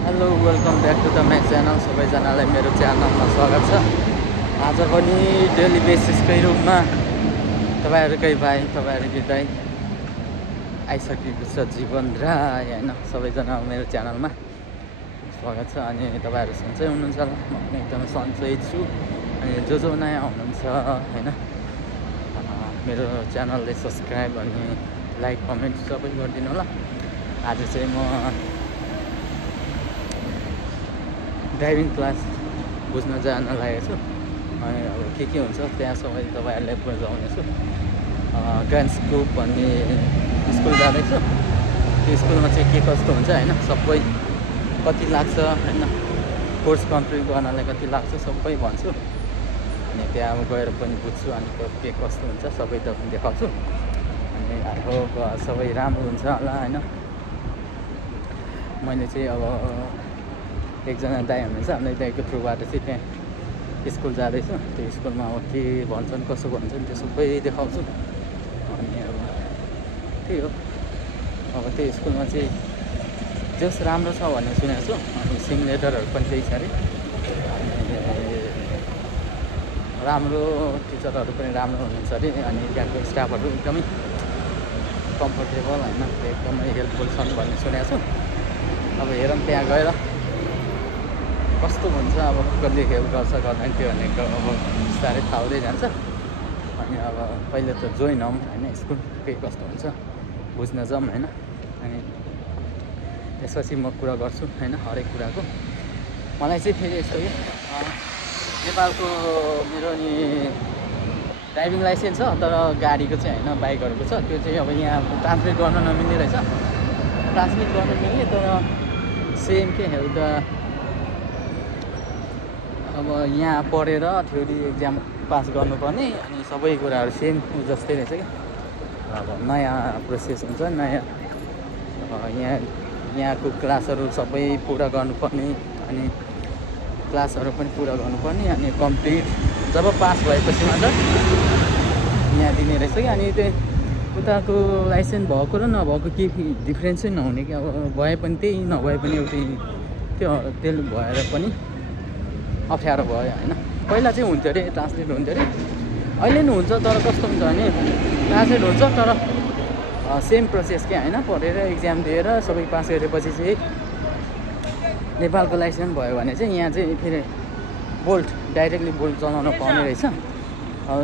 Hello welcome back to the my channel. सबैजनालाई मेरो च्यानलमा स्वागत छ। आज पनि डेली बेसिसकै रूपमा तपाईँहरूकै भाइ तपाईँहरूकै दाइ आइसकेको छ जीवन राय होइन। सबैजना मेरो च्यानलमा स्वागत छ। अनि तपाईँहरू सन्चै हुनुहुन्छ होला, म पनि एकदमै सन्चै छु। अनि जो नयाँ हुनुहुन्छ होइन, मेरो च्यानलले सब्सक्राइब अनि लाइक कमेन्ट सबै गरिदिनु होला। आज चाहिँ म ड्राइभिङ क्लास बुझ्न जान लागेको छु। अनि अब के हुन्छ त्यहाँ सबै तपाईँहरूलाई बुझाउनेछु। ग्रान्ड स्कुप भन्ने स्कुल जाँदैछु। त्यो स्कुलमा चाहिँ के कस्तो हुन्छ होइन, सबै कति लाग्छ होइन, कोर्स कम्प्लिट गर्नलाई कति लाग्छ सबै भन्छु। अनि त्यहाँ अब गएर पनि बुझ्छु अनि के कस्तो हुन्छ सबै त देखाउँछु। अनि आई होप सबै राम्रो हुन्छ होला होइन। मैले चाहिँ अब एकजना दाइ हुनुहुन्छ, हाम्रो दाइको थ्रुबाट चाहिँ त्यहाँ स्कुल जाँदैछु। त्यो स्कुलमा अब के भन्छन् कसो भन्छन् त्यो सबै देखाउँछु। अनि अब त्यही हो, अब त्यो स्कुलमा चाहिँ जस राम्रो छ भन्ने सुनेको छु। अनि सिमुलेटरहरू पनि त्यही छ अरे। अनि राम्रो टिचरहरू पनि राम्रो हुनुहुन्छ अरे। अनि त्यहाँको स्टाफहरू एकदमै कम्फोर्टेबल होइन, एकदमै हेल्पफुल छन् भन्ने सुनेको छु। अब हेरौँ त्यहाँ गएर कस्तो हुन्छ, अब कसले हेल्प गर्छ गर्दैन त्यो भनेको अब बिस्तारै थाहा हुँदै जान्छ। अनि अब पहिले त जोइन हौँ होइन, स्कुल के कस्तो हुन्छ बुझ्न जाऊँ होइन। अनि त्यसपछि म कुरा गर्छु होइन हरेक कुराको। मलाई चाहिँ फेरि यस्तो कि नेपालको मेरो नि ड्राइभिङ लाइसेन्स छ, तर गाडीको चाहिँ होइन बाइकहरूको छ। त्यो चाहिँ अब यहाँ ट्रान्सलेट गर्न नमिल्ने रहेछ। ट्रान्सलेट गर्न मिल्ने तर सेम के हेर्दा अब यहाँ पढेर थ्योरी एक्जाम पास गर्नुपर्ने अनि सबै कुराहरू सेम जस्तै रहेछ कि। अब नयाँ प्रोसेस हुन्छ, नयाँ यहाँको क्लासहरू सबै पुरा गर्नुपर्ने अनि क्लासहरू पनि पुरा गर्नुपर्ने अनि कम्प्लिट जब पास भएपछि मात्र यहाँ दिने रहेछ कि। अनि त्यो उताको लाइसेन्स भएको र नभएको केही डिफ्रेन्सै नहुने कि। अब भए पनि त्यही नभए पनि एउटै त्यो भएर पनि अप्ठ्यारो भयो होइन। पहिला चाहिँ हुन्थ्यो अरे ट्रान्सलेट हुन्थ्यो अरे, अहिले नि हुन्छ तर कस्तो हुन्छ भने ट्रान्सलेट हुन्छ तर सेम प्रोसेस के होइन। पढेर एक्जाम दिएर सबै पास गरेपछि चाहिँ नेपालको लाइसेन्स भयो भने चाहिँ यहाँ चाहिँ फेरि बोल्ट डाइरेक्टली बोल्ट चलाउन पाउने रहेछ।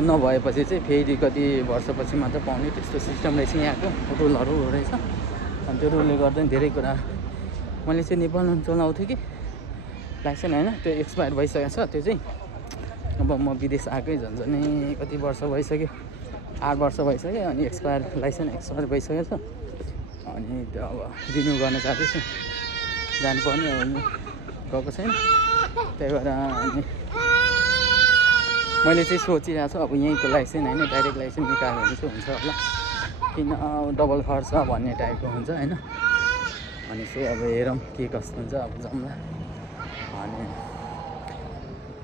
नभएपछि चाहिँ फेरि कति वर्षपछि मात्र पाउने त्यस्तो सिस्टम रहेछ यहाँको रुलहरू रहेछ। अनि त्यो रुलले गर्दा धेरै कुरा मैले चाहिँ नेपालमा चलाउँथेँ कि लाइसेन्स होइन, त्यो एक्सपायर भइसकेको छ। त्यो चाहिँ अब म विदेश आएकै झन्झनै कति वर्ष भइसक्यो, 8 वर्ष भइसक्यो। अनि लाइसेन्स एक्सपायर भइसकेको छ। अनि त्यो अब रिन्यू गर्न जाँदैछु, जानुपर्ने अब गएको छैन। त्यही भएर अनि मैले चाहिँ सोचिरहेको छु अब यहीँको लाइसेन्स होइन डाइरेक्ट लाइसेन्स निकाल्यो भने चाहिँ हुन्छ होला, किन डबल खर्च भन्ने टाइपको हुन्छ होइन। अनि चाहिँ अब हेरौँ के कस्तो हुन्छ, अब जाउँला अनि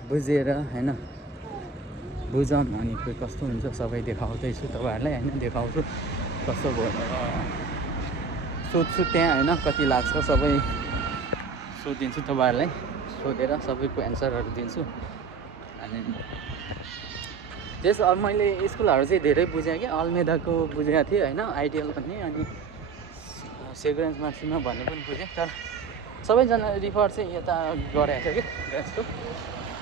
बुझेर होइन बुझौँ अनि के कस्तो हुन्छ सबै देखाउँदैछु तपाईँहरूलाई होइन। देखाउँछु कस्तो भयो, सोध्छु त्यहाँ होइन कति लाग्छ सबै सोधिदिन्छु तपाईँहरूलाई। सोधेर सबैको एन्सरहरू दिन्छु। अनि अब मैले स्कुलहरू चाहिँ धेरै बुझेँ कि अल्मेदाको बुझेको थिएँ होइन, आइडियल भन्ने, अनि सेग्रेन्स माक्सिमा भन्ने पनि बुझेँ। तर सबैजना रिफर चाहिँ यता गरेको थियो कि ग्रान्ड।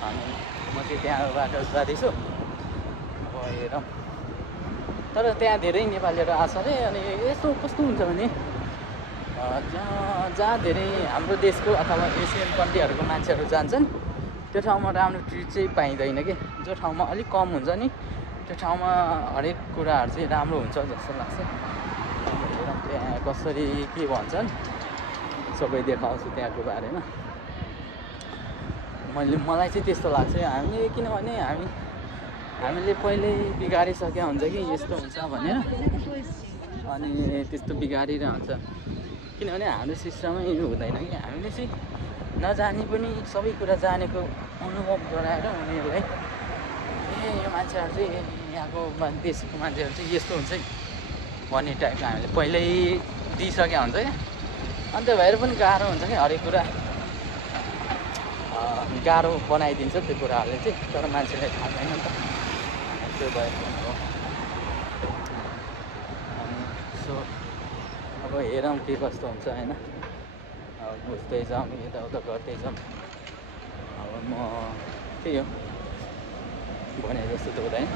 अनि म चाहिँ त्यहाँबाट जाँदैछु। अब हेरौँ, तर त्यहाँ धेरै नेपालीहरू आएको छ अरे। अनि यस्तो कस्तो हुन्छ भने जहाँ धेरै हाम्रो देशको अथवा एसियन कन्ट्रीहरूको मान्छेहरू जान्छन् त्यो ठाउँमा राम्रो ट्रिट चाहिँ पाइँदैन कि। जो ठाउँमा अलिक कम हुन्छ नि त्यो ठाउँमा हरेक कुराहरू चाहिँ राम्रो हुन्छ जस्तो लाग्छ। हेरौँ त्यहाँ कसरी के भन्छन् सबै देखाउँछु त्यहाँको बारेमा। मलाई चाहिँ त्यस्तो लाग्छ हामीले, किनभने हामीले पहिल्यै बिगारिसकेका हुन्छ कि यस्तो हुन्छ भनेर। अनि त्यस्तो बिगारिरहेको हुन्छ किनभने हाम्रो सिस्टमै हुँदैन कि। हामीले चाहिँ नजाने पनि सबै कुरा जानेको अनुभव गराएर उनीहरूलाई यो मान्छेहरू चाहिँ यहाँको देशको मान्छेहरू चाहिँ यस्तो हुन्छ भन्ने टाइपको हामीले पहिल्यै दिइसकेका हुन्छ क्या। अनि त्यो भएर पनि गाह्रो हुन्छ कि हरेक कुरा गाह्रो बनाइदिन्छ त्यो कुराहरूले चाहिँ, तर मान्छेलाई थाहा छैन नि त, त्यो भएको हो। अनि सो अब हेरौँ के कस्तो हुन्छ होइन, अब बुझ्दै जाउँ, यताउता गर्दै जाउँ। अब म त्यही हो, भने जस्तो त हुँदैन,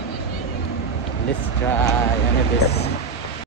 लेट्स ट्राई एन्ड बेस्ट।